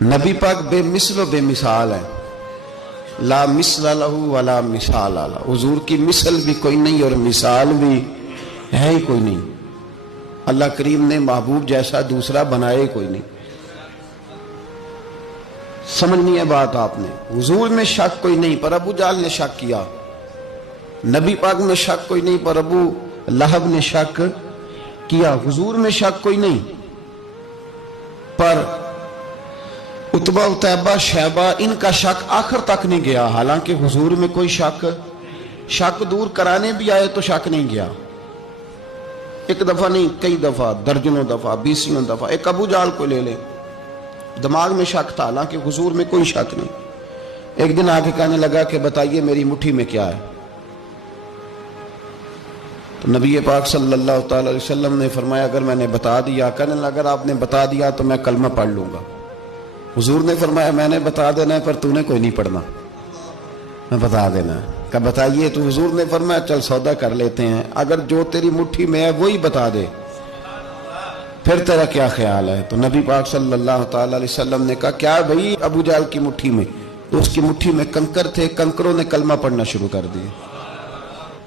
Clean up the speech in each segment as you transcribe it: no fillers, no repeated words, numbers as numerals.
نبی پاک بے مثل و بے مثال ہے، لا مثل لہو ولا مثال لہ، حضور کی مثل بھی کوئی نہیں اور مثال بھی ہے ہی کوئی نہیں۔ اللہ کریم نے محبوب جیسا دوسرا بنائے کوئی نہیں۔ سمجھنی ہے بات آپ نے، حضور میں شک کوئی نہیں، پر ابو جہل نے شک کیا۔ نبی پاک میں شک کوئی نہیں، پر ابو لہب نے شک کیا۔ حضور میں شک کوئی نہیں، پر عتبہ عتیبہ شیبہ ان کا شک آخر تک نہیں گیا، حالانکہ حضور میں کوئی شک دور کرانے بھی آئے تو شک نہیں گیا۔ ایک دفعہ نہیں، کئی دفعہ، درجنوں دفعہ، بیسیوں دفعہ۔ ایک ابو جہل کو لے لیں، دماغ میں شک تھا حالانکہ حضور میں کوئی شک نہیں۔ ایک دن آ کے کہنے لگا کہ بتائیے میری مٹھی میں کیا ہے؟ تو نبی پاک صلی اللہ تعالی علیہ وسلم نے فرمایا اگر میں نے بتا دیا، کہنے لگا اگر آپ نے بتا دیا تو میں کلمہ پڑھ لوں گا۔ حضور نے فرمایا میں نے بتا دینا ہے پر تو نے کوئی نہیں پڑھنا، میں بتا دینا ہے۔ کہ بتائیے، تو حضور نے فرمایا چل سودا کر لیتے ہیں، اگر جو تیری مٹھی میں ہے وہی بتا دے پھر تیرا کیا خیال ہے؟ تو نبی پاک صلی اللہ تعالی علیہ وسلم نے کہا کیا بھئی ابو جہل کی مٹھی میں؟ تو اس کی مٹھی میں کنکر تھے، کنکروں نے کلمہ پڑھنا شروع کر دیا۔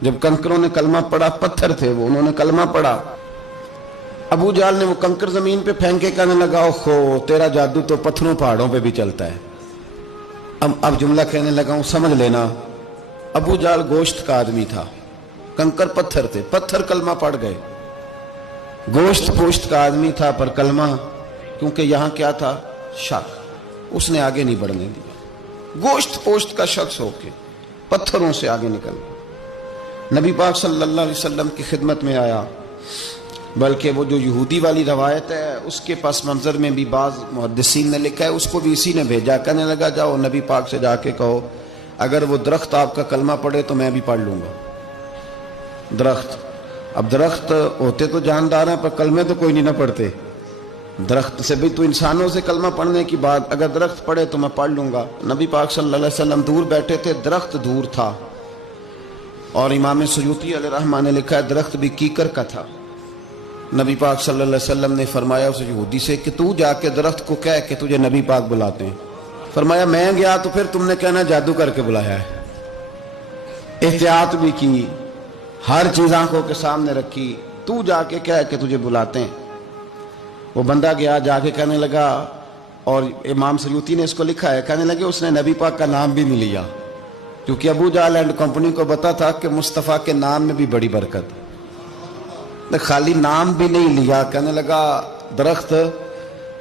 جب کنکروں نے کلمہ پڑھا، پتھر تھے وہ، انہوں نے کلمہ پڑھا۔ ابو جہل نے وہ کنکر زمین پہ پھینک کے کہنے لگا اوہو تیرا جادو تو پتھروں پہاڑوں پہ بھی چلتا ہے۔ اب جملہ کہنے لگا ہوں سمجھ لینا، ابو جہل گوشت کا آدمی تھا، کنکر پتھر تھے، پتھر کلمہ پڑھ گئے۔ گوشت پوشت کا آدمی تھا پر کلمہ، کیونکہ یہاں کیا تھا؟ شک، اس نے آگے نہیں بڑھنے دیا۔ گوشت پوشت کا شخص ہو کے پتھروں سے آگے نکل گیا۔ نبی پاک صلی اللہ علیہ وسلم کی خدمت میں آیا، بلکہ وہ جو یہودی والی روایت ہے اس کے پس منظر میں بھی بعض محدثین نے لکھا ہے، اس کو بھی اسی نے بھیجا، کہنے لگا جاؤ نبی پاک سے جا کے کہو اگر وہ درخت آپ کا کلمہ پڑھے تو میں بھی پڑھ لوں گا۔ درخت، اب درخت ہوتے تو جاندار ہیں پر کلمے تو کوئی نہیں نہ پڑھتے۔ درخت سے بھی تو انسانوں سے کلمہ پڑھنے کی بات، اگر درخت پڑھے تو میں پڑھ لوں گا۔ نبی پاک صلی اللہ علیہ وسلم دور بیٹھے تھے، درخت دور تھا، اور امام سیوطی علیہ رحمہ نے لکھا ہے درخت بھی کیکر کا تھا۔ نبی پاک صلی اللہ علیہ وسلم نے فرمایا اس یہودی سے کہ تو جا کے درخت کو کہہ کہ تجھے نبی پاک بلاتے ہیں۔ فرمایا میں گیا تو پھر تم نے کہنا جادو کر کے بلایا ہے۔ احتیاط بھی کی، ہر چیز آنکھوں کے سامنے رکھی، تو جا کے کہہ کہ تجھے بلاتے ہیں۔ وہ بندہ گیا، جا کے کہنے لگا، اور امام سیوطی نے اس کو لکھا ہے، کہنے لگے اس نے نبی پاک کا نام بھی نہیں لیا، کیونکہ ابو جہل اینڈ کمپنی کو پتا تھا کہ مصطفیٰ کے نام میں بھی بڑی برکت، خالی نام بھی نہیں لیا۔ کہنے لگا درخت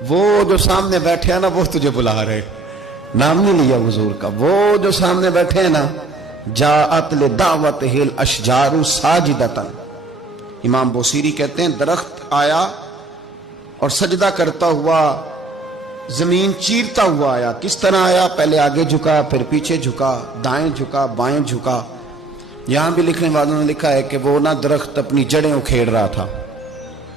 وہ جو سامنے بیٹھے ہیں نا وہ تجھے بلا رہے، نام نہیں لیا حضور کا، وہ جو سامنے بیٹھے ہیں نا، جاءت لدعوتہ الاشجار ساجدۃ، امام بوصیری کہتے ہیں درخت آیا اور سجدہ کرتا ہوا، زمین چیرتا ہوا آیا۔ کس طرح آیا؟ پہلے آگے جھکا، پھر پیچھے جھکا، دائیں جھکا، بائیں جھکا۔ یہاں بھی لکھنے والوں نے لکھا ہے کہ وہ نہ درخت اپنی جڑیں اکھیڑ رہا تھا،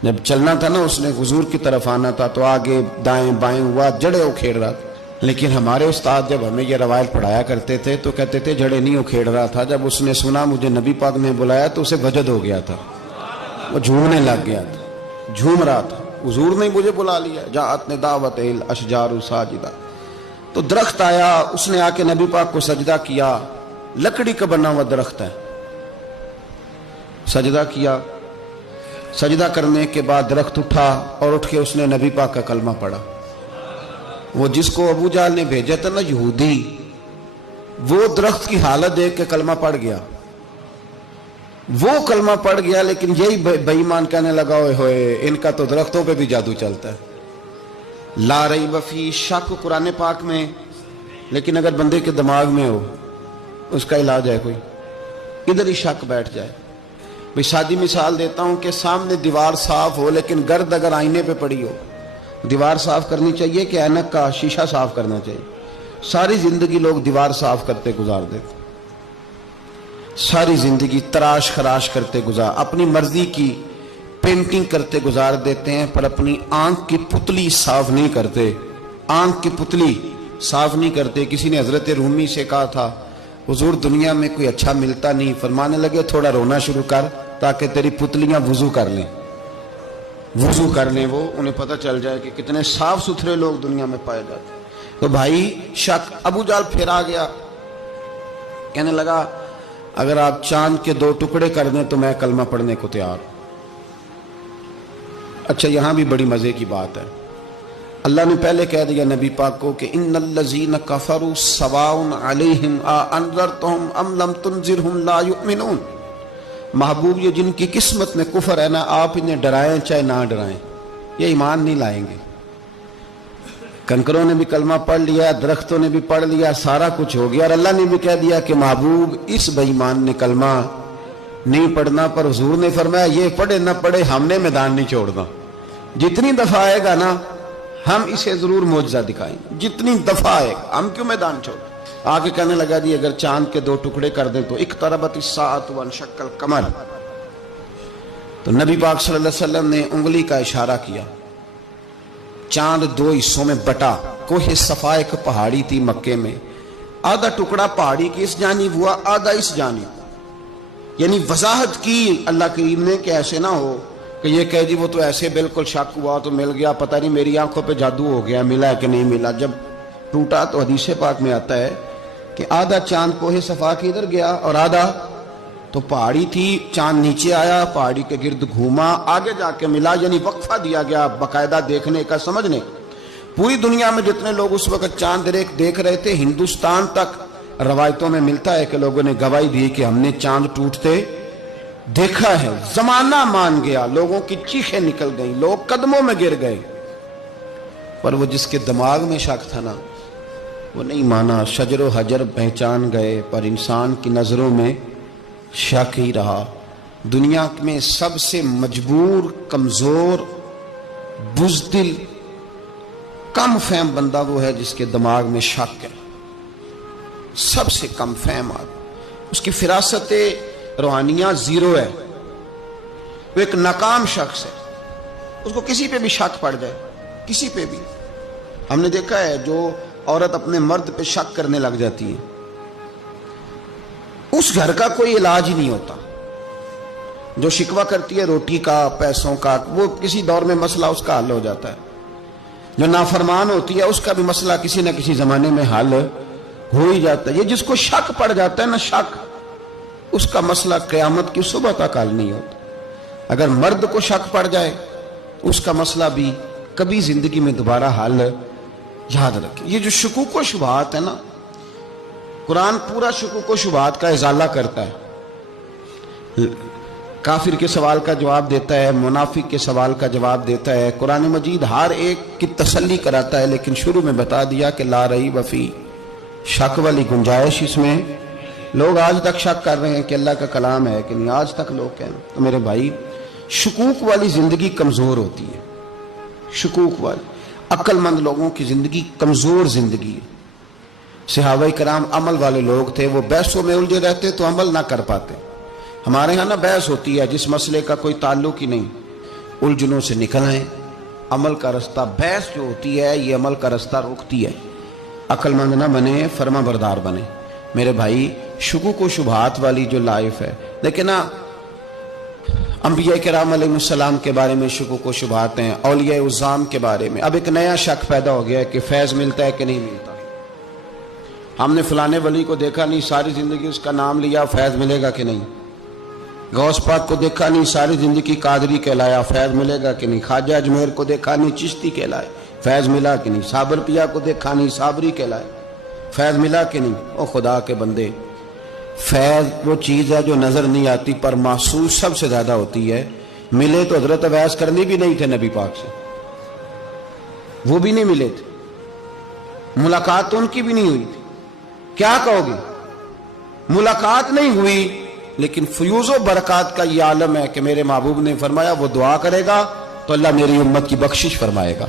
جب چلنا تھا نا اس نے حضور کی طرف آنا تھا تو آگے دائیں بائیں ہوا، جڑیں اکھیڑ رہا تھا۔ لیکن ہمارے استاد جب ہمیں یہ روایت پڑھایا کرتے تھے تو کہتے تھے جڑیں نہیں اکھیڑ رہا تھا، جب اس نے سنا مجھے نبی پاک نے بلایا تو اسے وجد ہو گیا تھا، وہ جھومنے لگ گیا تھا، جھوم رہا تھا، حضور نے مجھے بلا لیا، جاءت لدعوتہ الاشجار ساجدۃ۔ تو درخت آیا، اس نے آ کے نبی پاک کو سجدہ کیا، لکڑی کا بنا ہوا درخت ہے، سجدہ کیا۔ سجدہ کرنے کے بعد درخت اٹھا اور اٹھ کے اس نے نبی پاک کا کلمہ پڑھا۔ وہ جس کو ابو جہل نے بھیجا تھا نا یہودی، وہ درخت کی حالت دیکھ کے کلمہ پڑھ گیا، وہ کلمہ پڑھ گیا، لیکن یہی بے ایمان کہنے لگا ہوئے ہوئے ان کا تو درختوں پہ بھی جادو چلتا ہے۔ لا ریب فی، شک قرآن پاک میں، لیکن اگر بندے کے دماغ میں ہو اس کا علاج ہے کوئی، ادھر ہی شک بیٹھ جائے۔ بھئی سادی مثال دیتا ہوں کہ سامنے دیوار صاف ہو لیکن گرد اگر آئینے پہ پڑی ہو، دیوار صاف کرنی چاہیے کہ اینک کا شیشہ صاف کرنا چاہیے؟ ساری زندگی لوگ دیوار صاف کرتے گزار دیتے، ساری زندگی تراش خراش کرتے گزار، اپنی مرضی کی پینٹنگ کرتے گزار دیتے ہیں، پر اپنی آنکھ کی پتلی صاف نہیں کرتے، آنکھ کی پتلی صاف نہیں کرتے۔ کسی نے حضرت رومی سے کہا تھا حضور دنیا میں کوئی اچھا ملتا نہیں، فرمانے لگے تھوڑا رونا شروع کر تاکہ تیری پتلیاں وضو کر لیں، وضو کر لیں، وہ انہیں پتہ چل جائے کہ کتنے صاف ستھرے لوگ دنیا میں پائے جاتے ہیں۔ تو بھائی شک، ابو جہل پھر آ گیا، کہنے لگا اگر آپ چاند کے 2 ٹکڑے کر دیں تو میں کلمہ پڑھنے کو تیار ہوں۔ اچھا یہاں بھی بڑی مزے کی بات ہے، اللہ نے پہلے کہہ دیا نبی پاک کو کہ ان الذین کفروا سواء علیہم انذرتہم ام لم تنذرہم لا یؤمنون۔ محبوب یہ جن کی قسمت میں کفر ہے نا، آپ انہیں ڈرائیں چاہے نہ ڈرائیں، یہ ایمان نہیں لائیں گے۔ کنکروں نے بھی کلمہ پڑھ لیا، درختوں نے بھی پڑھ لیا، سارا کچھ ہو گیا، اور اللہ نے بھی کہہ دیا کہ محبوب اس بے ایمان نے کلمہ نہیں پڑھنا، پر حضور نے فرمایا یہ پڑھے نہ پڑھے ہم نے میدان نہیں چھوڑنا، جتنی دفعہ آئے گا نا ہم اسے ضرور معجزہ دکھائیں گے، جتنی دفعہ آئے گا ہم کیوں میدان چھوڑ۔ آگے کہنے لگا جی اگر چاند کے 2 ٹکڑے کر دیں تو اقتربت الساعۃ وانشق القمر، تو نبی پاک صلی اللہ علیہ وسلم نے انگلی کا اشارہ کیا، چاند 2 حصوں میں بٹا۔ کوہ صفا ایک پہاڑی تھی مکے میں، آدھا ٹکڑا پہاڑی کی اس جانب ہوا، آدھا اس جانب، یعنی وضاحت کی اللہ کریم نے کہ ایسے نہ ہو کہ یہ کہے جی وہ تو ایسے بالکل شک ہوا تو مل گیا، پتہ نہیں میری آنکھوں پہ جادو ہو گیا، ملا ہے کہ نہیں ملا۔ جب ٹوٹا تو حدیث پاک میں آتا ہے کہ آدھا چاند کوہ صفا کے ادھر گیا اور آدھا تو پہاڑی تھی، چاند نیچے آیا، پہاڑی کے گرد گھوما، آگے جا کے ملا، یعنی وقفہ دیا گیا باقاعدہ دیکھنے کا، سمجھنے۔ پوری دنیا میں جتنے لوگ اس وقت چاند دیکھ رہے تھے، ہندوستان تک روایتوں میں ملتا ہے کہ لوگوں نے گواہی دی کہ ہم نے چاند ٹوٹتے دیکھا ہے۔ زمانہ مان گیا، لوگوں کی چیخیں نکل گئیں، لوگ قدموں میں گر گئے، پر وہ جس کے دماغ میں شک تھا نا وہ نہیں مانا۔ شجر و حجر پہچان گئے پر انسان کی نظروں میں شک ہی رہا۔ دنیا میں سب سے مجبور، کمزور، بزدل، کم فہم بندہ وہ ہے جس کے دماغ میں شک ہے، سب سے کم فہم آدمی، اس کی فراست روحانیہ 0 ہے، وہ ایک ناکام شخص ہے، اس کو کسی پہ بھی شک پڑ جائے، کسی پہ بھی۔ ہم نے دیکھا ہے جو عورت اپنے مرد پہ شک کرنے لگ جاتی ہے اس گھر کا کوئی علاج ہی نہیں ہوتا۔ جو شکوہ کرتی ہے روٹی کا، پیسوں کا، وہ کسی دور میں مسئلہ اس کا حل ہو جاتا ہے۔ جو نافرمان ہوتی ہے اس کا بھی مسئلہ کسی نہ کسی زمانے میں حل ہو ہی جاتا ہے۔ یہ جس کو شک پڑ جاتا ہے نا، شک، اس کا مسئلہ قیامت کی صبح تک حل نہیں ہوتا۔ اگر مرد کو شک پڑ جائے اس کا مسئلہ بھی کبھی زندگی میں دوبارہ حل، یاد رکھیں۔ یہ جو شکوک و شبہات ہے نا، قرآن پورا شکوک و شبہات کا ازالہ کرتا ہے، کافر کے سوال کا جواب دیتا ہے، منافق کے سوال کا جواب دیتا ہے۔ قرآن مجید ہر ایک کی تسلی کراتا ہے، لیکن شروع میں بتا دیا کہ لا ریب فیہ، شک والی گنجائش اس میں۔ لوگ آج تک شک کر رہے ہیں کہ اللہ کا کلام ہے کہ نہیں، آج تک لوگ کہیں۔ تو میرے بھائی شکوک والی زندگی کمزور ہوتی ہے، شکوک والی۔ عقل مند لوگوں کی زندگی کمزور زندگی ہے۔ صحابہ کرام عمل والے لوگ تھے، وہ بحثوں میں الجھے رہتے تو عمل نہ کر پاتے۔ ہمارے ہاں نا بحث ہوتی ہے جس مسئلے کا کوئی تعلق ہی نہیں، الجھنوں سے نکل آئیں، عمل کا رستہ۔ بحث جو ہوتی ہے یہ عمل کا رستہ روکتی ہے۔ عقل مند نہ بنے، فرما بردار بنے۔ میرے بھائی شکوک و شبہات والی جو لائف ہے، لیکن انبیاء کرام علیہ السلام کے بارے میں شکوک و شبہات ہیں، اولیاء عظام کے بارے میں۔ اب ایک نیا شک پیدا ہو گیا ہے کہ فیض ملتا ہے کہ نہیں ملتا۔ ہم نے فلانے ولی کو دیکھا نہیں، ساری زندگی اس کا نام لیا، فیض ملے گا کہ نہیں؟ غوث پاک کو دیکھا نہیں، ساری زندگی قادری کہلایا، فیض ملے گا کہ نہیں؟ خواجہ اجمیر کو دیکھا نہیں، چشتی کہلائے، فیض ملا کہ نہیں؟ صابر پیا کو دیکھا نہیں، صابری کہلائے، فیض ملا کہ نہیں؟ او خدا کے بندے، فیض وہ چیز ہے جو نظر نہیں آتی پر محسوس سب سے زیادہ ہوتی ہے۔ ملے تو حضرت اویس کرنی بھی نہیں تھے نبی پاک سے، وہ بھی نہیں ملے تھے، ملاقات تو ان کی بھی نہیں ہوئی تھی۔ کیا کہو گے؟ ملاقات نہیں ہوئی، لیکن فیوز و برکات کا یہ عالم ہے کہ میرے محبوب نے فرمایا وہ دعا کرے گا تو اللہ میری امت کی بخشش فرمائے گا۔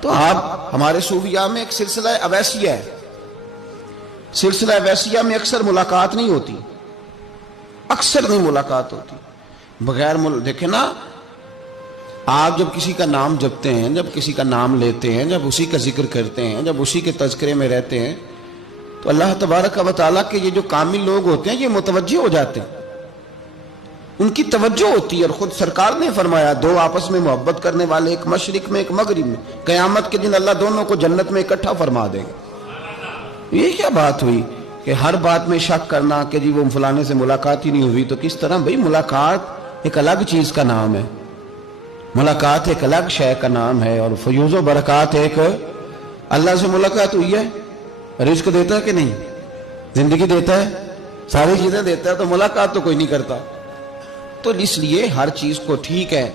تو آپ ہمارے صوفیاء میں ایک سلسلہ اویسیہ ہے، سلسلہ اویسیہ میں اکثر ملاقات نہیں ہوتی، اکثر نہیں ملاقات ہوتی بغیر دیکھیں نا، آپ جب کسی کا نام جپتے ہیں، جب کسی کا نام لیتے ہیں، جب اسی کا ذکر کرتے ہیں، جب اسی کے تذکرے میں رہتے ہیں، تو اللہ تبارک و تعالیٰ کے یہ جو کامل لوگ ہوتے ہیں یہ متوجہ ہو جاتے ہیں، ان کی توجہ ہوتی ہے. اور خود سرکار نے فرمایا دو آپس میں محبت کرنے والے ایک مشرق میں ایک مغرب میں, قیامت کے دن اللہ دونوں کو جنت میں اکٹھا فرما دے گا. یہ کیا بات ہوئی کہ ہر بات میں شک کرنا کہ جی وہ فلانے سے ملاقات ہی نہیں ہوئی تو کس طرح؟ بھئی ملاقات ایک الگ چیز کا نام ہے, ملاقات ایک الگ شے کا نام ہے, اور فیوز و برکات ایک اللہ سے ملاقات ہوئی ہے. رزق دیتا ہے کہ نہیں؟ زندگی دیتا ہے, ساری چیزیں دیتا ہے, تو ملاقات تو کوئی نہیں کرتا. تو اس لیے ہر چیز کو ٹھیک ہے,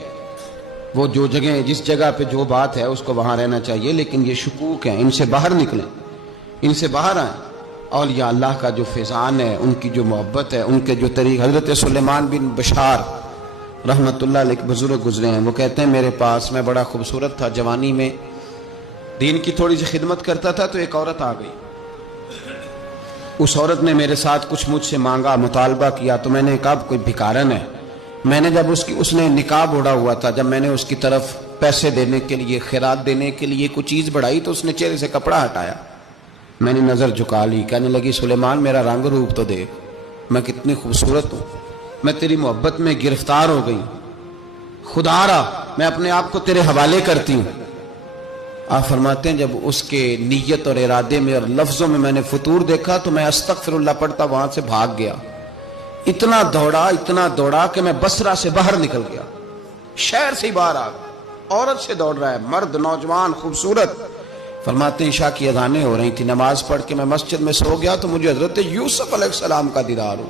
وہ جو جگہ جس جگہ پہ جو بات ہے اس کو وہاں رہنا چاہیے, لیکن یہ شکوک ہیں ان سے باہر نکلیں, ان سے باہر آئیں. اولیاء اللہ کا جو فیضان ہے, ان کی جو محبت ہے, ان کے جو طریق. حضرت سلیمان بن بشار رحمت اللہ علیہ بزرگ گزرے ہیں, وہ کہتے ہیں میرے پاس, میں بڑا خوبصورت تھا, جوانی میں دین کی تھوڑی سی خدمت کرتا تھا, تو ایک عورت آ گئی. اس عورت نے میرے ساتھ کچھ مجھ سے مانگا, مطالبہ کیا, تو میں نے کہا کوئی بھکارن ہے. میں نے جب اس نے نقاب اوڑھا ہوا تھا, جب میں نے اس کی طرف پیسے دینے کے لیے, خیرات دینے کے لیے کوئی چیز بڑھائی, تو اس نے چہرے سے کپڑا ہٹایا. میں نے نظر جھکا لی, کہنے لگی سلیمان میرا رنگ روپ تو دیکھ, میں کتنی خوبصورت ہوں, میں تیری محبت میں گرفتار ہو گئی, خدا را میں اپنے آپ کو تیرے حوالے کرتی ہوں. آپ فرماتے ہیں جب اس کے نیت اور ارادے میں اور لفظوں میں نے فطور دیکھا, تو میں استغفر اللہ پڑھتا وہاں سے بھاگ گیا. اتنا دوڑا کہ میں بصرہ سے باہر نکل گیا, شہر سے ہی باہر آ گیا. عورت سے دوڑ رہا ہے, مرد, نوجوان, خوبصورت. فرماتے ہیں عشاء کی اذانیں ہو رہی تھی, نماز پڑھ کے میں مسجد میں سو گیا, تو مجھے حضرت یوسف علیہ السلام کا دیدار ہو.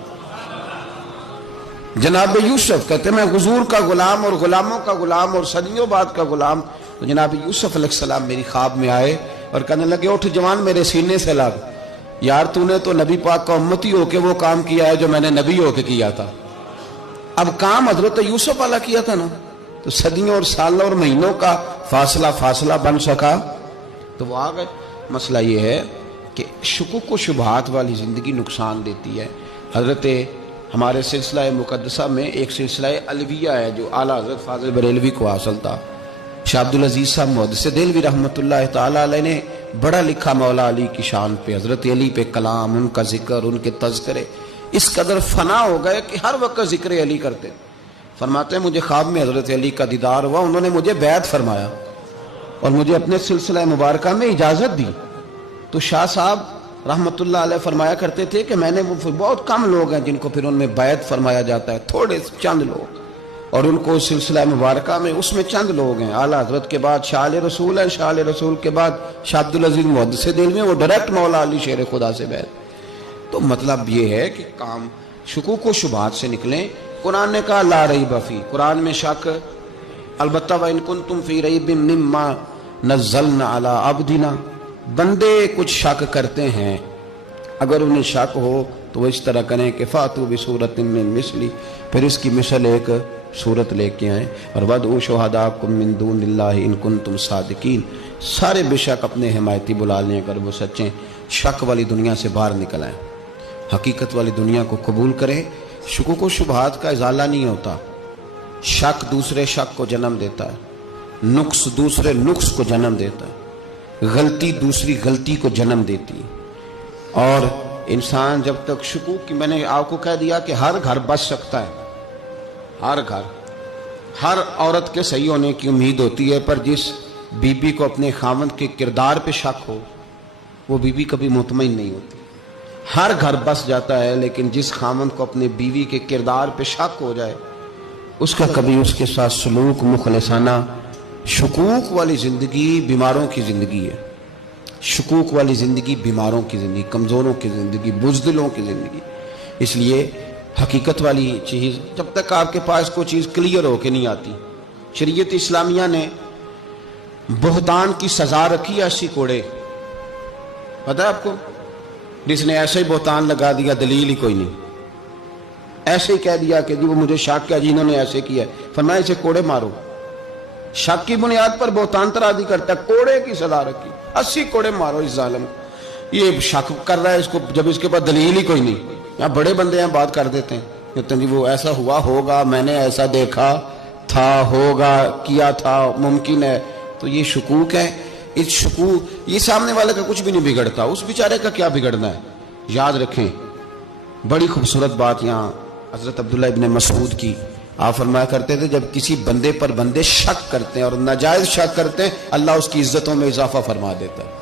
جناب یوسف کہتے ہیں میں حضور کا غلام اور غلاموں کا غلام اور صدیوں بعد کا غلام. تو جناب یوسف علیہ السلام میری خواب میں آئے اور کہنے لگے اٹھ جوان, میرے سینے سے لگ, یار تو نے تو نبی پاک کا امتی ہو کے وہ کام کیا ہے جو میں نے نبی ہو کے کیا تھا. اب کام حضرت یوسف والا کیا تھا نا, تو صدیوں اور سالوں اور مہینوں کا فاصلہ بن سکا. تو وہ آ گئے. مسئلہ یہ ہے کہ شکوک و شبہات والی زندگی نقصان دیتی ہے. حضرت ہمارے سلسلہ مقدسہ میں ایک سلسلہ علویہ ہے جو اعلیٰ حضرت فاضل بریلوی کو حاصل تھا. شاہ عبدالعزیز صاحب محدث دہلوی رحمۃ اللہ تعالیٰ علیہ نے بڑا لکھا مولا علی کی شان پہ, حضرت علی پہ کلام, ان کا ذکر, ان کے تذکرے اس قدر فنا ہو گئے کہ ہر وقت ذکر علی کرتے. فرماتے ہیں مجھے خواب میں حضرت علی کا دیدار ہوا, انہوں نے مجھے بیعت فرمایا اور مجھے اپنے سلسلہ مبارکہ میں اجازت دی. تو شاہ صاحب رحمۃ اللہ علیہ فرمایا کرتے تھے کہ میں نے وہ بہت کم لوگ ہیں جن کو پھر ان میں بیعت فرمایا جاتا ہے, تھوڑے چند لوگ, اور ان کو سلسلہ مبارکہ میں اس میں چند لوگ ہیں. اعلیٰ حضرت کے بعد شاہ علیہ رسول ہیں, شاہ علیہ رسول کے بعد شاہ عبدالعزیز محدث دہلوی, وہ ڈائریکٹ مولا علی شیر خدا سے بیعت. تو مطلب یہ ہے کہ کام شکوک و شبہات سے نکلیں. قرآن نے کہا لا ریب فی, قرآن میں شک البتہ وَإِن كُنتُمْ فِي رَيْبٍ مِّمَّا نَزَّلْنَا عَلَىٰ عَبْدِنَا, بندے کچھ شک کرتے ہیں, اگر انہیں شک ہو تو وہ اس طرح کریں کہ فَأْتُوا بِسُورَةٍ مِّن مِّثْلِهِ, پھر اس کی مثل ایک صورت لے کے آئیں, اور وَادْعُوا شُهَدَاءَكُم مِّن دُونِ اللَّهِ إِن كُنتُمْ صَادِقِينَ, سارے بے شک اپنے حمایتی بلا لیں اگر وہ سچیں. شک والی دنیا سے باہر نکل آئیں, حقیقت والی دنیا کو قبول کریں. شکوک و شبہات کا ازالہ نہیں ہوتا, شک دوسرے شک کو جنم دیتا ہے, نقص دوسرے نقص کو جنم دیتا ہے, غلطی دوسری غلطی کو جنم دیتی ہے. اور انسان جب تک شکوک کی, میں نے آپ کو کہہ دیا کہ ہر گھر بچ سکتا ہے, ہر گھر, ہر عورت کے صحیح ہونے کی امید ہوتی ہے, پر جس بی بی کو اپنے خاوند کے کردار پہ شک ہو وہ بی بی کبھی مطمئن نہیں ہوتی. ہر گھر بس جاتا ہے, لیکن جس خاوند کو اپنے بیوی کے کردار پہ شک ہو جائے اس کا کبھی اس کے ساتھ سلوک مخلصانہ. شکوک والی زندگی بیماروں کی زندگی ہے, شکوک والی زندگی بیماروں کی زندگی, کمزوروں کی زندگی, بزدلوں کی زندگی. اس لیے حقیقت والی چیز جب تک آپ کے پاس کوئی چیز کلیئر ہو کے نہیں آتی. شریعت اسلامیہ نے بہتان کی سزا رکھی ہے 80 کوڑے, پتہ ہے آپ کو, جس نے ایسے ہی بہتان لگا دیا, دلیل ہی کوئی نہیں, ایسے ہی کہہ دیا کہ جی وہ مجھے شک کیا, جنہوں نے ایسے کیا, فرمایا اسے کوڑے مارو. شک کی بنیاد پر بہتان ترازی کرتا ہے, کوڑے کی سزا رکھی, 80 کوڑے مارو اس ظالم. یہ شک کر رہا ہے اس کو جب اس کے پاس دلیل ہی کوئی نہیں. یہاں بڑے بندے ہیں بات کر دیتے ہیں, کہتے ہیں جی وہ ایسا ہوا ہوگا, میں نے ایسا دیکھا تھا, ہوگا, کیا تھا, ممکن ہے. تو یہ شکوک ہے. اس شکوک, یہ سامنے والے کا کچھ بھی نہیں بگڑتا, اس بیچارے کا کیا بگڑنا ہے. یاد رکھیں, بڑی خوبصورت بات یہاں حضرت عبداللہ ابن مسعود کی آپ فرمایا کرتے تھے جب کسی بندے پر بندے شک کرتے ہیں اور ناجائز شک کرتے ہیں اللہ اس کی عزتوں میں اضافہ فرما دیتا ہے.